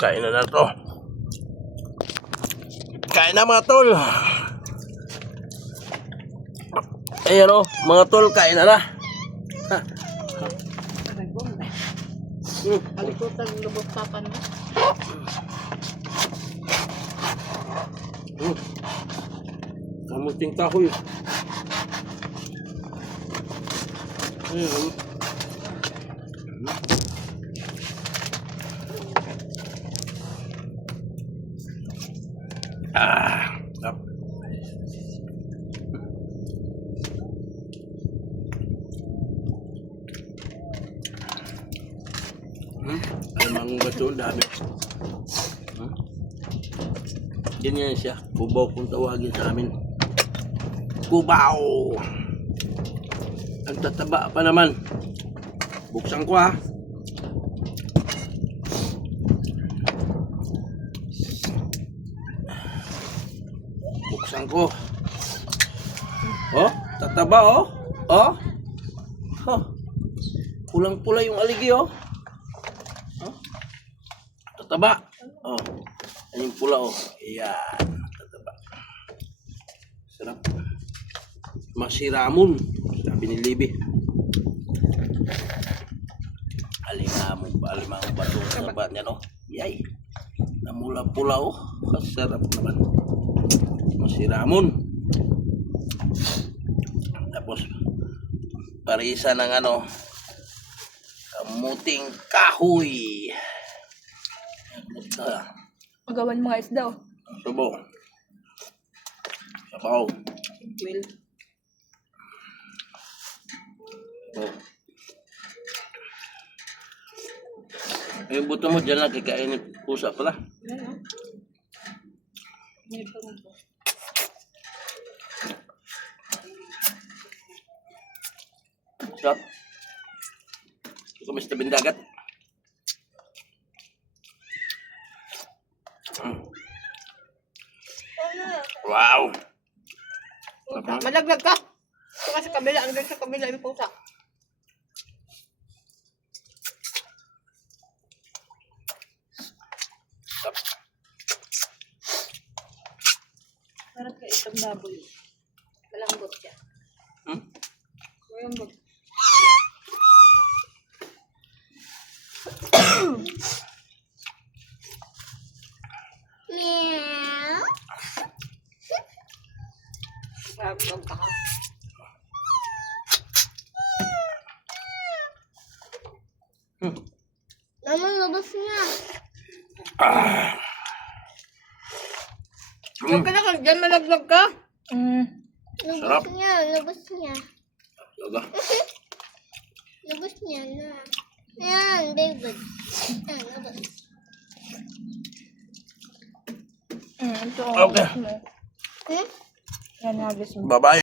Kain na to. Kain na mga tol. Ayan o, mga tol, kain na. Kalikutan lubog papan mo. Kamuting kahoy. Sarap. Alamang bato, dami. Ganyan siya. Kubaw kung tawagin sa amin. Kubaw! Ang tataba pa naman. Buksan ko ha. Buksan ko. Oh, tataba oh. Oh. Oh. Pulang-pula yung aligi oh. Oh. Tataba. Oh. Yan yung pula oh. Ayan. Tataba. Sarap. Masiramon. Sabi ni Libby. Alimamon ba? Alimamon ba ito? Sarap niya no? Yay. Namula-pula oh. Sarap naman. Masiramon. Tapos parisa ng ano, kamuting kahoy. Magawan mga isda oh. Sabaw. Sabaw. Well. Oh. Yung buto mo dyan lang kikainin pusa pala. Ano? Ito mo po. Sarap. Kumis na bindagat. Wow. Malaglag ka. Saka sa kabila, hanggang sa kabila yung pusa. Parang ka itong baboy. Malambot siya. Malambot. Meow. Malambot ka. Mama, labas niya. Huwag ka na kang dyan, malaglag ka. Sarap. Labas niya. Laga. Labas niya na. Ayan, David. Ayan, labas. Ito Okay. Yan, nabis mo. Bye-bye.